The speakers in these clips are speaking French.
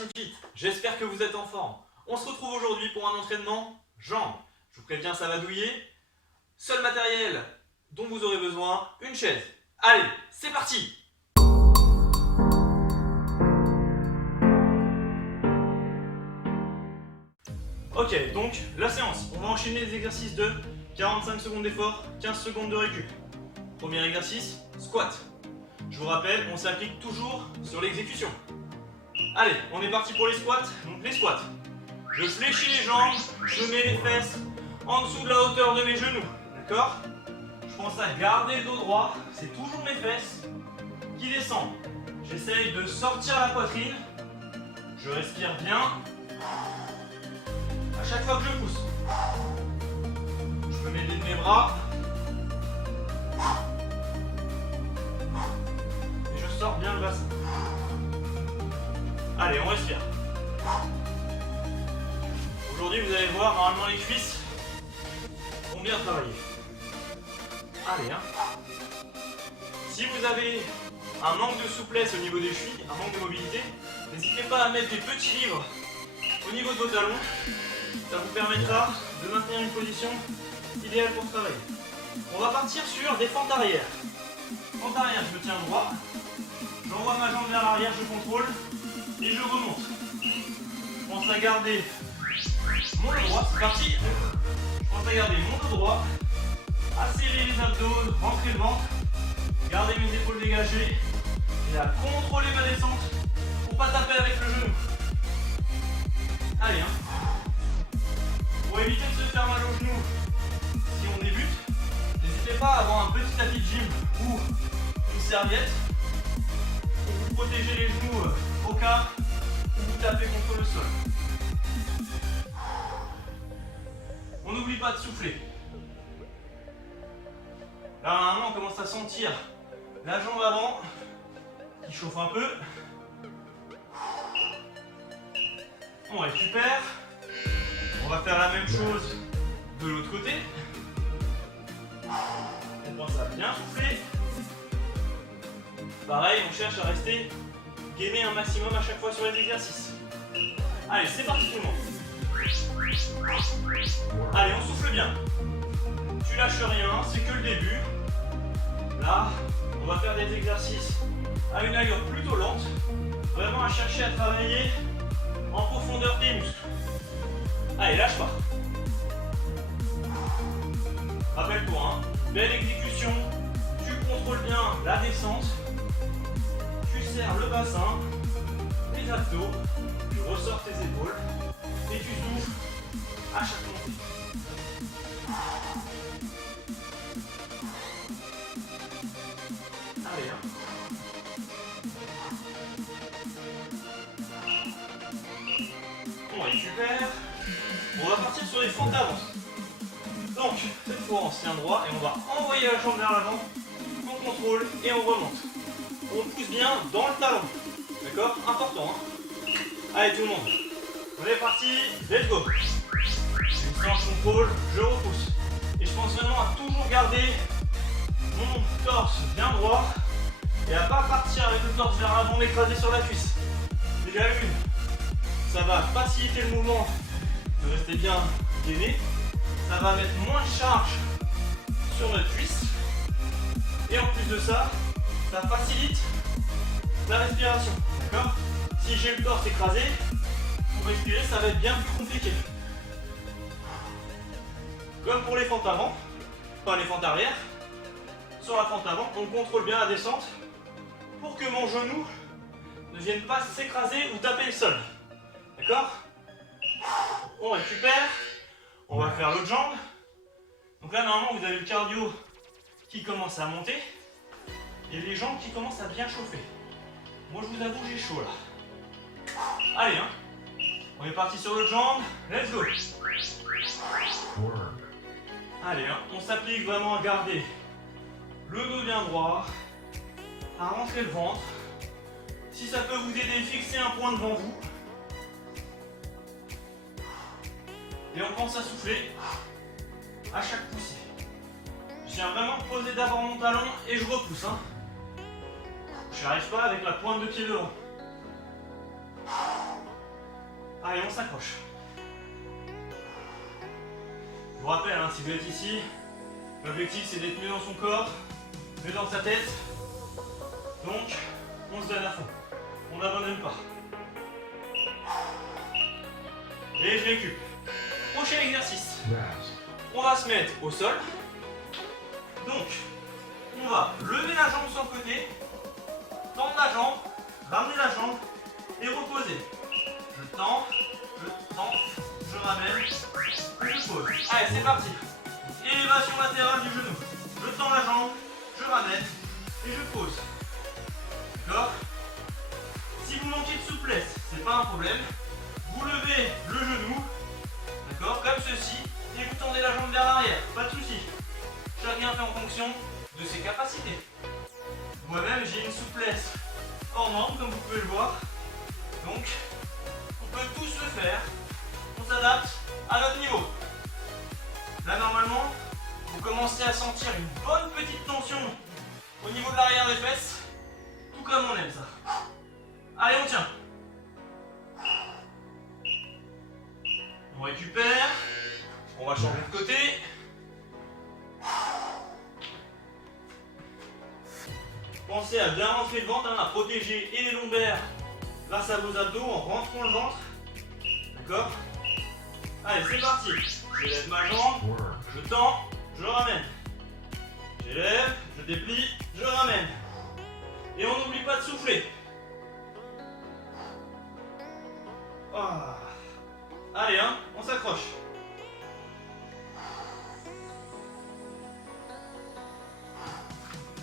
Team Fit, j'espère que vous êtes en forme. On se retrouve aujourd'hui pour un entraînement jambes. Je vous préviens, ça va douiller. Seul matériel dont vous aurez besoin, une chaise. Allez, c'est parti! Ok, donc la séance, on va enchaîner les exercices de 45 secondes d'effort, 15 secondes de récup. Premier exercice, squat. Je vous rappelle, on s'applique toujours sur l'exécution. Allez, on est parti pour les squats. Donc les squats. Je fléchis les jambes, je mets les fesses en dessous de la hauteur de mes genoux. D'accord? Je pense à garder le dos droit, c'est toujours mes fesses qui descendent. J'essaye de sortir la poitrine. Je respire bien. À chaque fois que je pousse, je me mets de mes bras. Et je sors bien le bassin. Allez, on respire. Aujourd'hui, vous allez voir, normalement les cuisses vont bien travailler. Allez, hein. Si vous avez un manque de souplesse au niveau des chevilles, un manque de mobilité, n'hésitez pas à mettre des petits livres au niveau de vos talons. Ça vous permettra de maintenir une position idéale pour travailler. On va partir sur des fentes arrière. Fente arrière, je me tiens droit. J'envoie ma jambe vers l'arrière, je contrôle et je remonte. Je pense à garder mon dos droit, c'est parti. Je pense à garder mon dos droit, à serrer les abdos, rentrer le ventre, garder mes épaules dégagées et à contrôler ma descente pour pas taper avec le genou. Allez, hein. Pour éviter de se faire mal au genou, si on débute, n'hésitez pas à avoir un petit tapis de gym ou une serviette pour vous protéger les genoux au cas où vous tapez contre le sol. On n'oublie pas de souffler. Là normalement on commence à sentir la jambe avant qui chauffe un peu. On récupère. On va faire la même chose de l'autre côté. On pense à bien souffler. Pareil, on cherche à rester gainé un maximum à chaque fois sur les exercices. Allez, c'est parti tout le monde. Allez, on souffle bien. Tu lâches rien, c'est que le début. Là, on va faire des exercices à une allure plutôt lente. Vraiment à chercher à travailler en profondeur des muscles. Allez, lâche pas. Rappelle-toi, hein, belle exécution. Tu contrôles bien la descente. Tu serres le bassin, les abdos. Tu ressors tes épaules. Et tu souffles à chaque montée. Allez, hein. On récupère. On va partir sur les fentes d'avance. Donc, cette fois on se tient droit et on va envoyer la jambe vers l'avant. On contrôle et on remonte. On pousse bien dans le talon. D'accord? Important, hein. Allez tout le monde. On est parti, let's go. Une planche contrôle, je repousse. Et je pense vraiment à toujours garder mon torse bien droit et à pas partir avec le torse vers l'avant écrasé sur la cuisse. Déjà une, ça va faciliter le mouvement de rester bien gainé. Ça va mettre moins de charge sur notre cuisse. Et en plus de ça, ça facilite la respiration. D'accord? Si j'ai le torse écrasé, pour respirer, ça va être bien plus compliqué. Comme pour les fentes avant, pas les fentes arrière, sur la fente avant, on contrôle bien la descente pour que mon genou ne vienne pas s'écraser ou taper le sol. D'accord? On récupère, on va faire l'autre jambe. Donc là, normalement, vous avez le cardio qui commence à monter et les jambes qui commencent à bien chauffer. Moi, je vous avoue, j'ai chaud là. Allez, hein. On est parti sur l'autre jambe. Let's go. Allez, hein. On s'applique vraiment à garder le dos bien droit, à rentrer le ventre. Si ça peut vous aider, fixez un point devant vous. Et on pense à souffler à chaque poussée. Je viens vraiment poser d'abord mon talon et je repousse. Hein. Je n'y arrive pas avec la pointe de pied devant. Allez, on s'accroche. Je vous rappelle, hein, si vous êtes ici, l'objectif c'est d'être mieux dans son corps, mieux dans sa tête. Donc, on se donne à fond. On n'abandonne pas. Et je récupère. Prochain exercice. On va se mettre au sol. Donc, on va lever la jambe sur le côté, tendre la jambe, ramener la jambe et reposer. Je tends, je ramène, et je pose. Allez, c'est parti. Élévation latérale du genou. Je tends la jambe, je ramène et je pose. D'accord? Si vous manquez de souplesse, c'est pas un problème. Vous levez le genou, d'accord, comme ceci, et vous tendez la jambe vers l'arrière. Pas de souci. Chacun fait en fonction de ses capacités. Moi-même, j'ai une souplesse hors norme, comme vous pouvez le voir. Donc, on peut tous le faire. On s'adapte à notre niveau. Là, normalement, vous commencez à sentir une bonne petite tension au niveau de l'arrière des fesses, tout comme on aime ça. Allez, on tient. On récupère. On va changer de côté. Pensez à bien rentrer le ventre, hein, à protéger et les lombaires grâce à vos abdos en rentrant le ventre. D'accord? Allez, c'est parti. J'élève ma jambe, je tends, je ramène. J'élève, je déplie, je ramène. Et on n'oublie pas de souffler. Ah. Allez, hein, on s'accroche.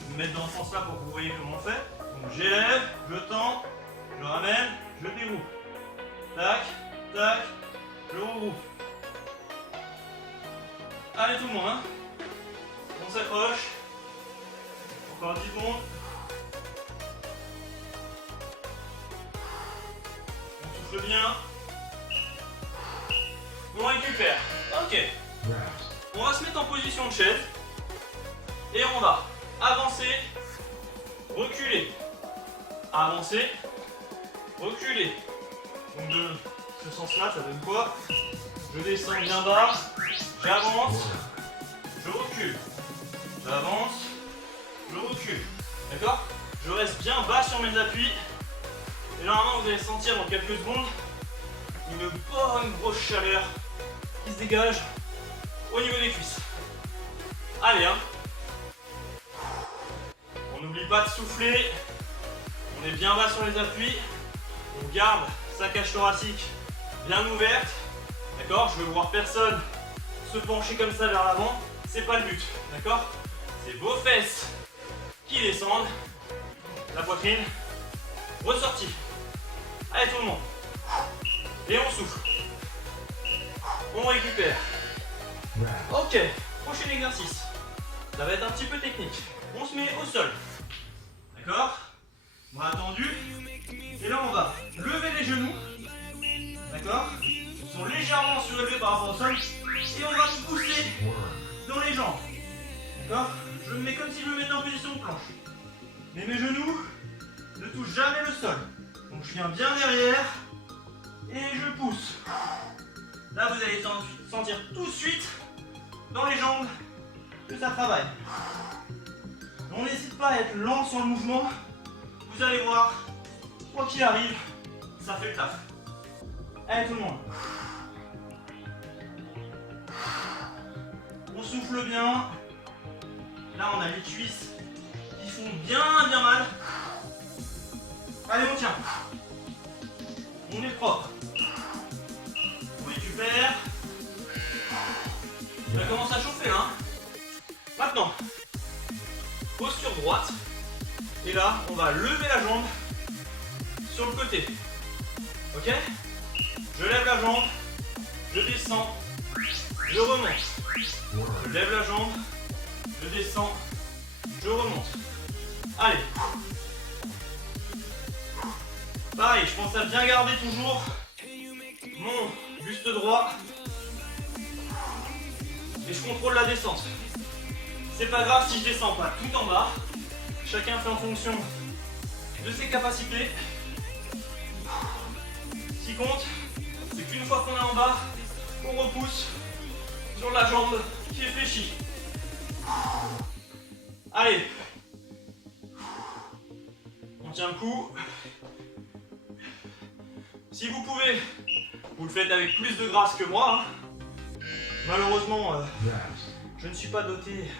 Je vais me mettre dans ce sens-là pour que vous voyez comment on fait. Donc j'élève, je tends, je ramène, je déroule. Tac, tac, je regroupe. Allez tout le monde, hein. On s'accroche. Encore 10 secondes. On souffle bien. On récupère. Ok. On va se mettre en position de chaise. Et on va avancer, reculer. Avancer, reculer. Donc de ce sens-là, ça donne quoi? Je descends bien bas. J'avance, je recule. J'avance, je recule. D'accord? Je reste bien bas sur mes appuis. Et normalement, vous allez sentir dans quelques secondes une bonne grosse chaleur qui se dégage au niveau des cuisses. Allez, hein. On n'oublie pas de souffler. On est bien bas sur les appuis. On garde sa cage thoracique bien ouverte. D'accord? Je veux voir personne se pencher comme ça vers l'avant. C'est pas le but. D'accord? C'est vos fesses qui descendent. La poitrine ressortie. Allez tout le monde. Et on souffle. On récupère. Ok, prochain exercice. Ça va être un petit peu technique. On se met au sol. D'accord? Bras tendu. Et là on va lever les genoux. D'accord? Ils sont légèrement surélevés par rapport au sol. Et on va pousser dans les jambes. D'accord? Je me mets comme si je me mettais en position de planche. Mais mes genoux ne touchent jamais le sol. Donc je viens bien derrière. Et je pousse. Là, vous allez sentir tout de suite dans les jambes que ça travaille. On n'hésite pas à être lent sur le mouvement. Vous allez voir, quoi qu'il arrive, ça fait le taf. Allez tout le monde. On souffle bien. Là, on a les cuisses qui font bien mal. Allez, on tient. On est propre. On récupère. Ça commence à chauffer là. Maintenant, posture droite. Et là, on va lever la jambe sur le côté. Ok? Je lève la jambe. Je descends. Je remonte. Je lève la jambe. Je descends. Je remonte. Allez. Pareil, je pense à bien garder toujours mon buste droit. Et je contrôle la descente. C'est pas grave si je descends pas tout en bas. Chacun fait en fonction de ses capacités. Ce qui compte, c'est fois qu'on est en bas, on repousse sur la jambe qui est fléchie. Allez. On tient le coup. Si vous pouvez, vous le faites avec plus de grâce que moi. Malheureusement, je ne suis pas doté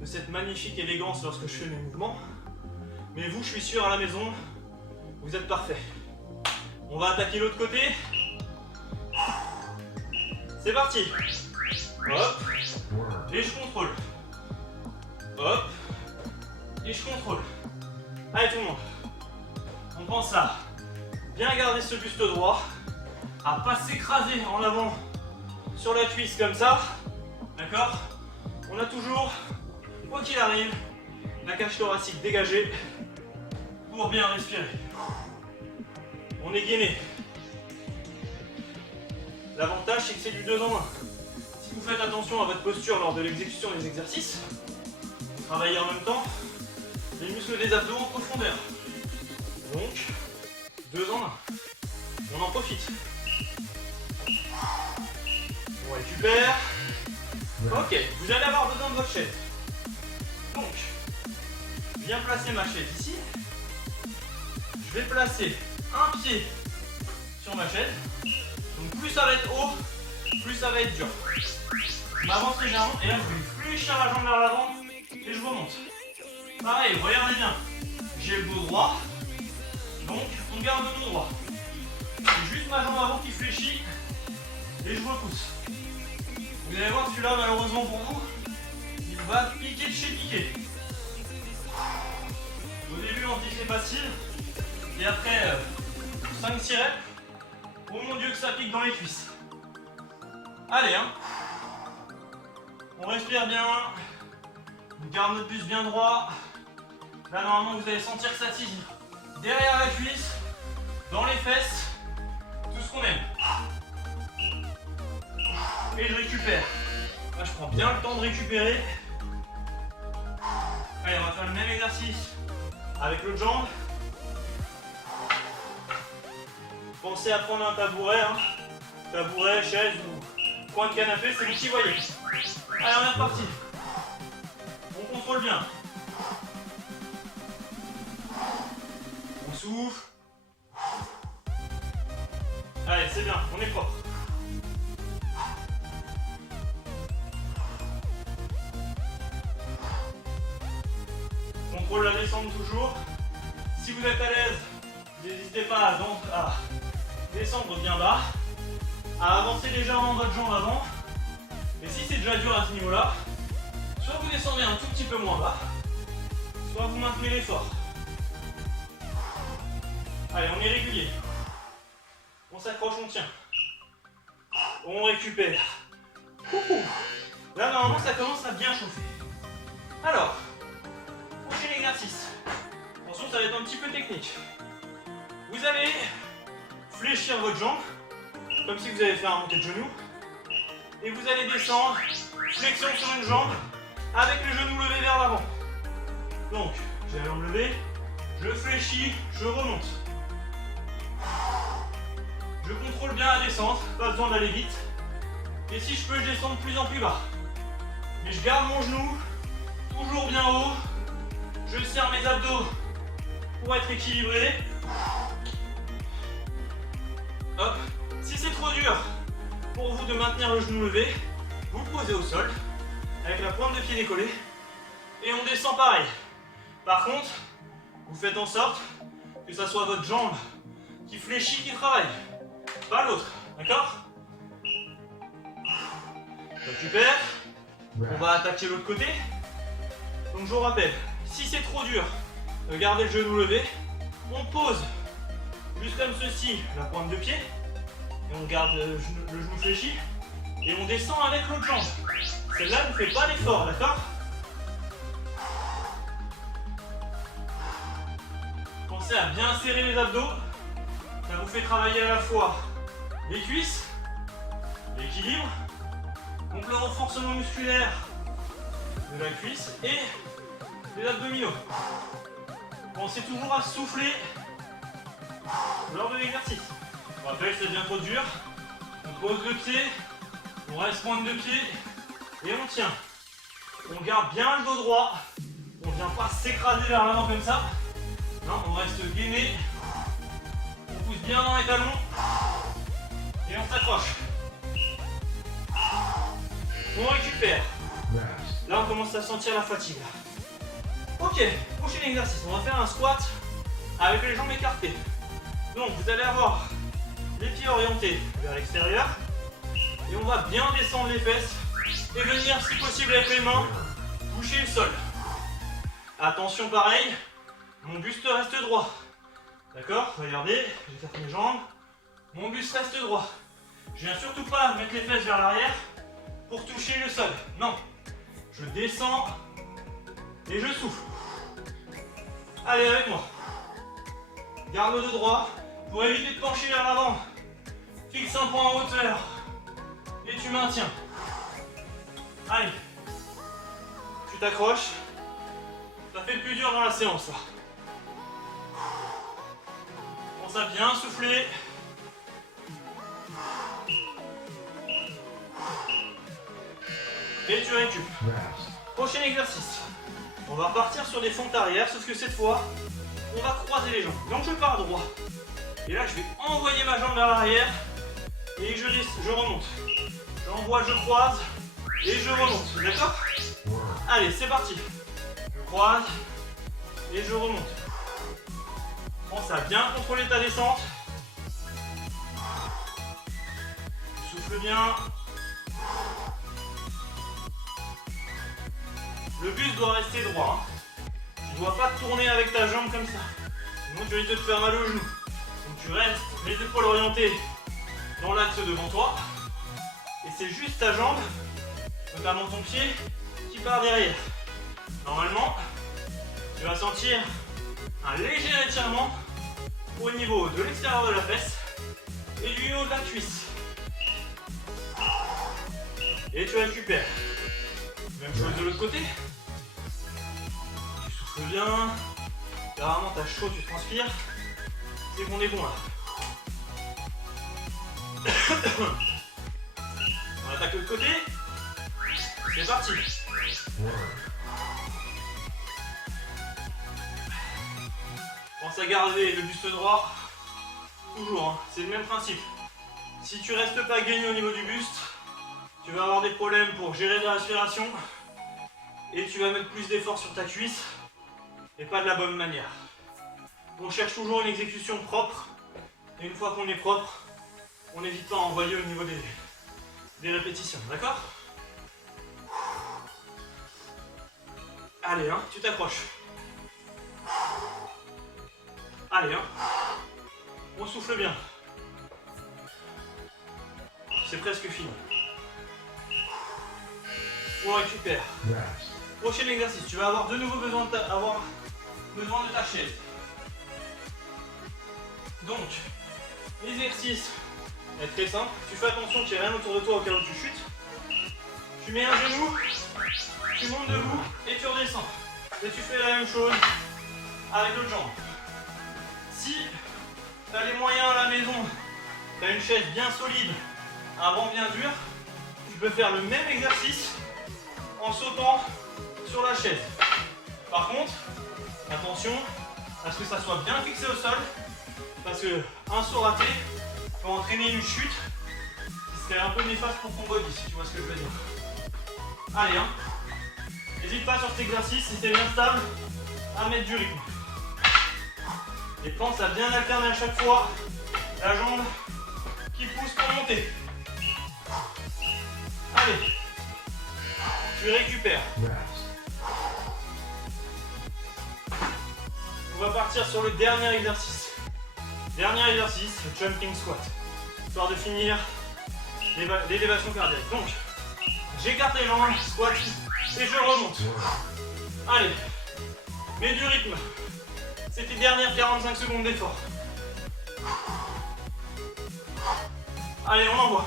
de cette magnifique élégance lorsque je fais mes mouvements. Mais vous, je suis sûr, à la maison, vous êtes parfait. On va attaquer l'autre côté. C'est parti. Hop. Et je contrôle. Hop. Et je contrôle. Allez tout le monde. On pense à bien garder ce buste droit. À pas s'écraser en avant sur la cuisse comme ça. D'accord? On a toujours, quoi qu'il arrive, la cage thoracique dégagée pour bien respirer. On est gainé. L'avantage, c'est que c'est du 2 en 1. Si vous faites attention à votre posture lors de l'exécution des exercices, vous travaillez en même temps les muscles des abdos en profondeur. Donc, 2 en 1. On en profite. On récupère. Ok, vous allez avoir besoin de votre chaise. Donc, je viens placer ma chaise ici. Je vais placer un pied sur ma chaise. Donc plus ça va être haut, plus ça va être dur. Je m'avance légèrement et là je vais fléchir la jambe vers l'avant et je remonte. Pareil, regardez bien. J'ai le dos droit, donc on garde le dos droit. C'est juste ma jambe avant qui fléchit et je repousse. Vous allez voir, celui-là, malheureusement pour vous, il va piquer de chez piqué. Au début, on se dit que c'est facile. Et après 5-6 reps, oh mon Dieu que ça pique dans les cuisses. Allez, hein. On respire bien. On garde notre buste bien droit. Là, normalement, vous allez sentir que ça tire derrière la cuisse, dans les fesses, tout ce qu'on aime. Et je récupère. Là, je prends bien le temps de récupérer. Allez, on va faire le même exercice avec l'autre jambe. Pensez à prendre un tabouret, hein. Tabouret, chaise ou coin de canapé, c'est vous qui voyez. Allez, on est reparti. On contrôle bien. On souffle. Allez, c'est bien, on est propre. Contrôle la descente toujours. Si vous êtes à l'aise, n'hésitez pas à descendre bien bas, à avancer légèrement votre jambe avant. Et si c'est déjà dur à ce niveau-là, soit vous descendez un tout petit peu moins bas, soit vous maintenez l'effort. Allez, on est régulier. On s'accroche, on tient. On récupère. Là, normalement, ça commence à bien chauffer. Alors, prochain exercice. Attention, ça va être un petit peu technique. Vous allez fléchir votre jambe, comme si vous allez faire un montée de genou. Et vous allez descendre, flexion sur une jambe, avec le genou levé vers l'avant. Donc, j'ai la jambe levée, je fléchis, je remonte. Je contrôle bien la descente, pas besoin d'aller vite. Et si je peux, je descends de plus en plus bas. Mais je garde mon genou, toujours bien haut. Je serre mes abdos pour être équilibré. Hop. Si c'est trop dur pour vous de maintenir le genou levé, vous le posez au sol avec la pointe de pied décollée et on descend pareil. Par contre, vous faites en sorte que ça soit votre jambe qui fléchit, qui travaille, pas l'autre, d'accord? Récupère. On va attaquer l'autre côté. Donc je vous rappelle, si c'est trop dur de garder le genou levé, on pose juste comme ceci la pointe de pied et on garde le genou fléchi et on descend avec l'autre jambe. Celle-là ne fait pas l'effort, d'accord? Pensez à bien serrer les abdos. Ça vous fait travailler à la fois les cuisses, l'équilibre, donc le renforcement musculaire de la cuisse et les abdominaux. Pensez toujours à souffler lors de l'exercice. Je rappelle, c'est bien trop dur. pose le pied, on reste pointe de pied et on tient. On garde bien le dos droit, on ne vient pas s'écraser vers l'avant comme ça. Non, on reste gainé, on pousse bien dans les talons et on s'accroche. On récupère. Là, on commence à sentir la fatigue. Ok, prochain exercice, on va faire un squat avec les jambes écartées. Donc, vous allez avoir les pieds orientés vers l'extérieur et on va bien descendre les fesses et venir, si possible, avec les mains toucher le sol. Attention, pareil, mon buste reste droit. D'accord? Regardez, j'écarte mes jambes, mon buste reste droit. Je viens surtout pas mettre les fesses vers l'arrière pour toucher le sol. Non, je descends et je souffle. Allez, avec moi. Garde le dos droit pour éviter de pencher vers l'avant. Fixe un point en hauteur et tu maintiens. Allez, tu t'accroches. Ça fait le plus dur dans la séance là. Pense à bien souffler. Et tu récupères. Prochain exercice. On va repartir sur des fentes arrière, sauf que cette fois, on va croiser les jambes. Donc je pars droit. Et là, je vais envoyer ma jambe vers l'arrière. Et je remonte. J'envoie, je croise. Et je remonte. D'accord? Allez, c'est parti. Je croise. Et je remonte. Pense à bien contrôler ta descente. Tu souffles bien. Le buste doit rester droit. Tu ne dois pas tourner avec ta jambe comme ça. Sinon tu risques de te faire mal au genou. Donc tu restes les épaules orientées dans l'axe devant toi. Et c'est juste ta jambe, notamment ton pied, qui part derrière. Normalement, tu vas sentir un léger étirement au niveau de l'extérieur de la fesse et du haut de la cuisse. Et tu récupères. Même chose de l'autre côté. Tu souffles bien. Apparemment t'as chaud, tu transpires. C'est qu'on est bon là. On attaque l'autre côté. C'est parti. Pense à garder le buste droit. Toujours, hein. C'est le même principe. Si tu restes pas gainé au niveau du buste, tu vas avoir des problèmes pour gérer la respiration et tu vas mettre plus d'efforts sur ta cuisse et pas de la bonne manière. On cherche toujours une exécution propre et une fois qu'on est propre, on n'hésite pas à envoyer au niveau des répétitions, d'accord? Allez, hein, tu t'accroches. Allez, hein, on souffle bien. C'est presque fini. On récupère. Prochain exercice, tu vas avoir de nouveau besoin de ta chaise. Donc, l'exercice est très simple. Tu fais attention qu'il n'y ait rien autour de toi au cas où tu chutes. Tu mets un genou, tu montes debout et tu redescends. Et tu fais la même chose avec l'autre jambe. Si tu as les moyens à la maison, tu as une chaise bien solide, un banc bien dur, tu peux faire le même exercice en sautant sur la chaise. Par contre, attention à ce que ça soit bien fixé au sol, parce que un saut raté peut entraîner une chute qui serait un peu néfaste pour ton body, si tu vois ce que je veux dire. Allez, hein. N'hésite pas sur cet exercice, si c'est bien stable, à mettre du rythme. Et pense à bien alterner à chaque fois la jambe qui pousse pour monter. Allez, tu récupères. On va partir sur le dernier exercice. Dernier exercice, le jumping squat. Histoire de finir l'élévation cardiaque. Donc, j'écarte les jambes, squat, et je remonte. Allez, mets du rythme. C'est tes dernières 45 secondes d'effort. Allez, on envoie.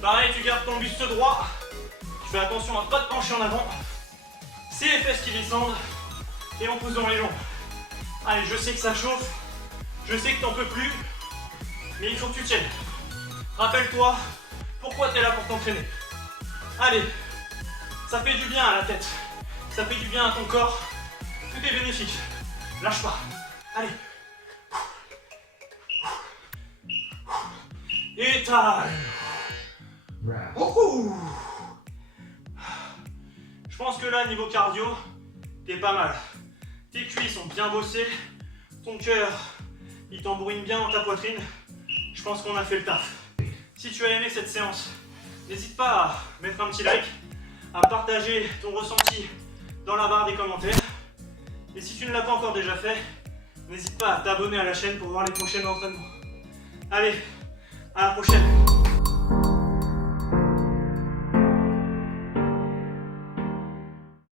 Pareil, tu gardes ton buste droit. Tu fais attention à ne pas te pencher en avant. C'est les fesses qui descendent. Et on pousse dans les jambes. Allez, je sais que ça chauffe. Je sais que t'en peux plus, mais il faut que tu tiennes. Rappelle-toi pourquoi tu es là pour t'entraîner. Allez, ça fait du bien à la tête, ça fait du bien à ton corps, tout est bénéfique. Lâche pas. Allez. Étale. Je pense que là, niveau cardio, t'es pas mal. Tes cuisses sont bien bossées, ton cœur, il tambourine bien dans ta poitrine. Je pense qu'on a fait le taf. Si tu as aimé cette séance, n'hésite pas à mettre un petit like, à partager ton ressenti dans la barre des commentaires. Et si tu ne l'as pas encore déjà fait, n'hésite pas à t'abonner à la chaîne pour voir les prochains entraînements. Allez, à la prochaine!